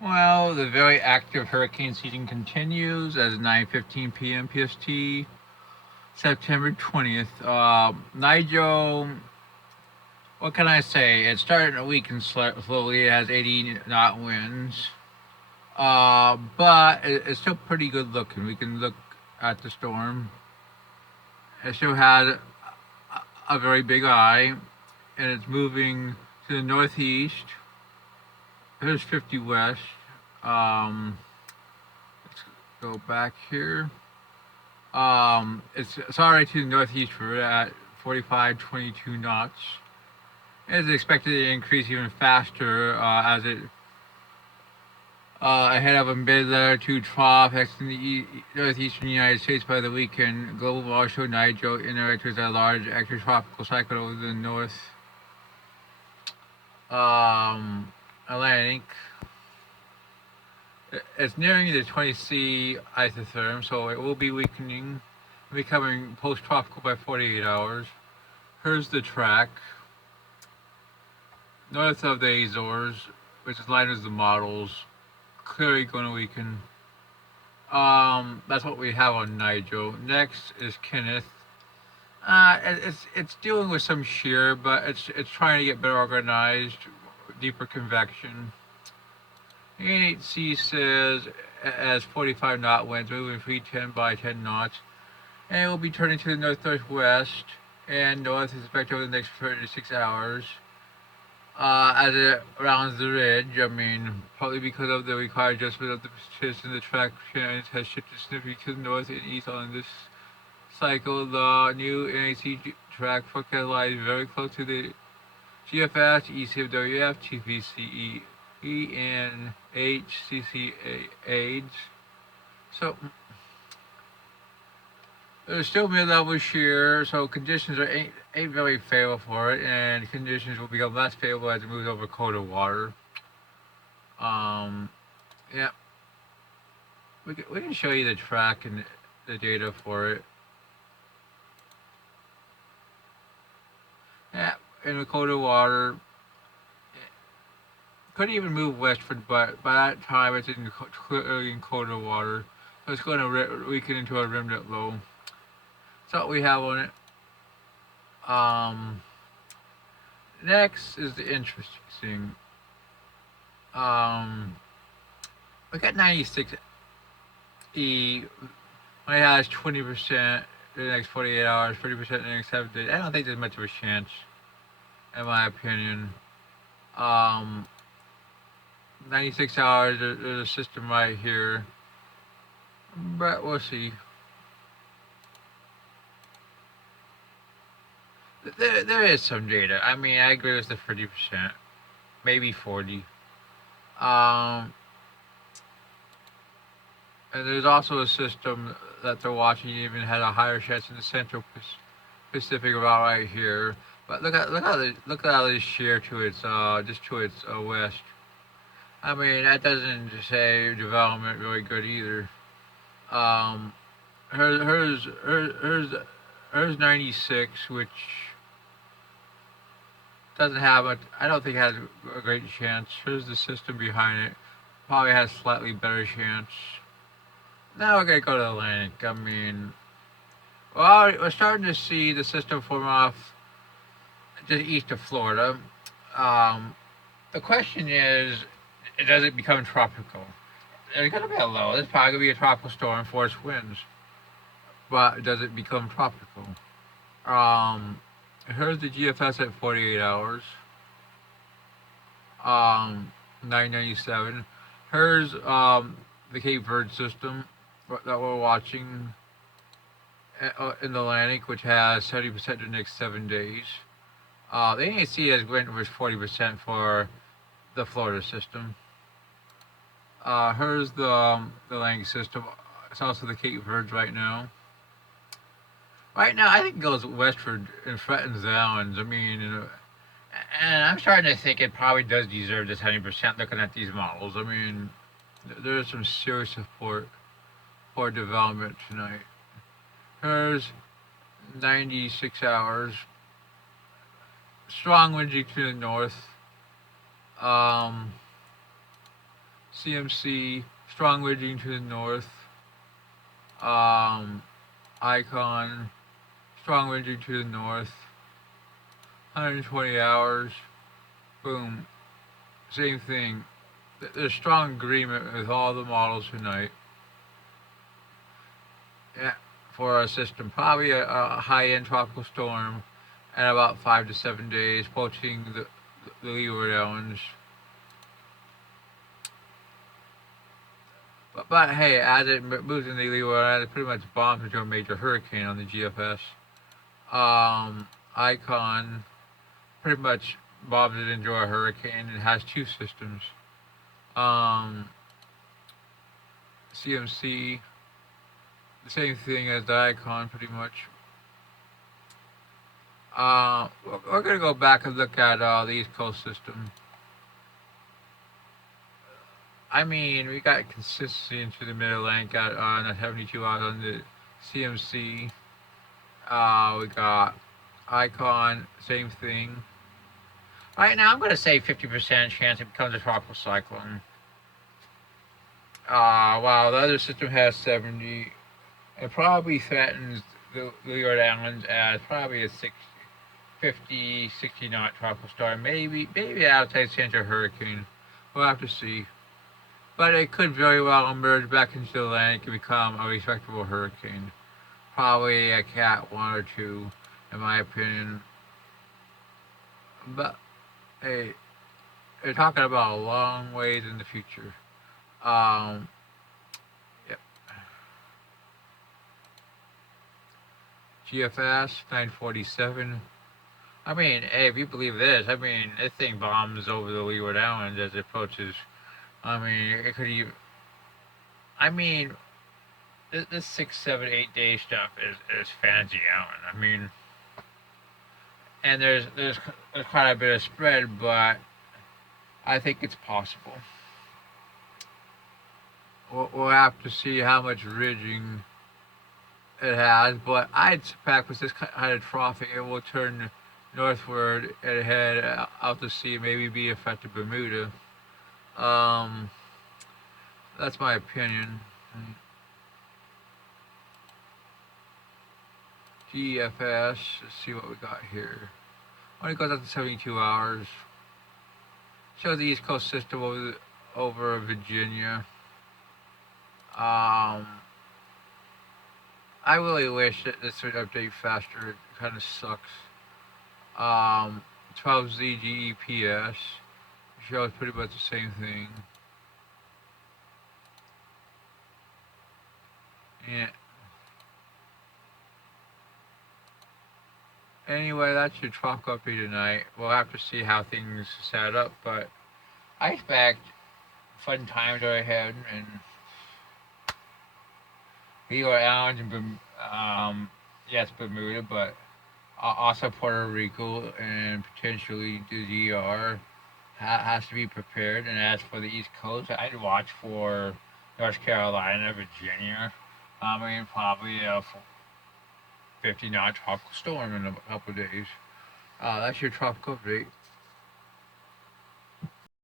Well, the very active hurricane season continues as 9:15 p.m. PST, September 20th. Nigel, what can I say? It's starting to weaken slowly. It has 80 knot winds, but it's still pretty good looking. We can look at the storm. It still has a very big eye, and it's moving to the northeast. Here's 50 west. Um, let's go back here. It's already to the northeast for at 45-22 knots. It's expected to increase even faster as it ahead of a mid-latitude trough exiting the northeastern United States by the weekend. Global models show Nigel interacts a large extratropical cycle over the North um, Atlantic. It's nearing the 20C isotherm, so it will be weakening, becoming post-tropical by 48 hours. Here's the track. North of the Azores, which is lined as the models, clearly going to weaken. That's what we have on Nigel. Next is Kenneth. It's dealing with some shear, but it's trying to get better organized, deeper convection. NHC says as 45 knot winds, moving free 10 by 10 knots, and it will be turning to the northwest and north is expected over the next 36 hours. As it rounds the ridge, I mean, partly because of the required adjustment of the position, the track chance has shifted significantly to the north and east on this cycle. The new NAC track forecast lies very close to the GFS, ECWF, TPCE, and HCC aids. So there's still mid-level shear, so conditions ain't very favorable for it, and conditions will become less favorable as it moves over colder water. Um, yeah, we can show you the track and the data for it. Yeah, in the colder water, could even move westward, but by that time it's clearly in colder water, so it's going to weaken into a remnant low. That's what we have on it. Um, Next is the interesting thing. Um, we got 96 E. When it has 20% in the next 48 hours, 30% in the next 7 days. I don't think there's much of a chance, in my opinion. Um, 96 hours, there's a system right here, but we'll see. There is some data. I mean, I agree with the 30%, maybe 40. Um, and there's also a system that they're watching even had a higher chance in the Central Pacific route right here. But look at how this shear to its just to its west. I mean, that doesn't say development really good either. Um, hers 96, which doesn't have a. I don't think has a great chance. Here's the system behind it. Probably has slightly better chance. Now we're gonna go to Atlantic. I mean, well, we're starting to see the system form off just east of Florida. Um, the question is, does it become tropical? There's gonna be a low. There's probably gonna be a tropical storm, force winds. But does it become tropical? Um, Here's the GFS at 48 hours. 997. Here's the Cape Verde system that we're watching in the Atlantic, which has 70% in the next 7 days. The NAC has went with 40% for the Florida system. Here's the Atlantic system. It's also the Cape Verde right now. Right now, I think it goes westward and threatens the islands. I mean, and I'm starting to think it probably does deserve this 100% looking at these models. I mean, there's some serious support for development tonight. Here's 96 hours. Strong wind to the north. Um, CMC, strong ridging to the north. Icon, strong ridging to the north. 120 hours. Boom. Same thing. There's strong agreement with all the models tonight. Yeah, for our system. Probably a high-end tropical storm in about 5 to 7 days, approaching the Leeward Islands. But hey, as it moves in the Leeward Islands, it pretty much bombs into a major hurricane on the GFS. Icon pretty much bombs it into a hurricane. It has two systems. CMC, the same thing as the Icon, pretty much. We're gonna go back and look at the East Coast system. I mean, we got consistency into the Mid Atlantic at 72 hours on the CMC. We got Icon, same thing. Right now, I'm gonna say 50% chance it becomes a tropical cyclone. While the other system has 70, it probably threatens the Leeward Islands as probably a 50, 60 knot tropical storm. Maybe outside center hurricane. We'll have to see. But it could very well emerge back into the Atlantic and become a respectable hurricane. Probably a Cat 1 or 2, in my opinion. But, hey, they're talking about a long ways in the future. Yep. GFS 947. I mean, hey, if you believe this, I mean, this thing bombs over the Leeward Islands as it approaches. I mean, it could even. I mean, this 6, 7, 8 day stuff is fancy Island. I mean, and there's quite a bit of spread, but I think it's possible. We'll have to see how much ridging it has, but I'd suspect with this kind of trough, it will turn northward and head out to sea, maybe be affected Bermuda. That's my opinion. GFS, let's see what we got here. Only goes up to 72 hours. Show the East Coast system over Virginia. I really wish that this would update faster. It kind of sucks. 12Z GEPS shows pretty much the same thing. Yeah. Anyway, that's your truck update tonight. We'll have to see how things set up, but I expect fun times are ahead, and Leeward Islands and yes, Bermuda, but also Puerto Rico and potentially the DR has to be prepared. And as for the East Coast, I'd watch for North Carolina, Virginia. I mean, probably a 50 knot tropical storm in a couple of days. That's your tropical update.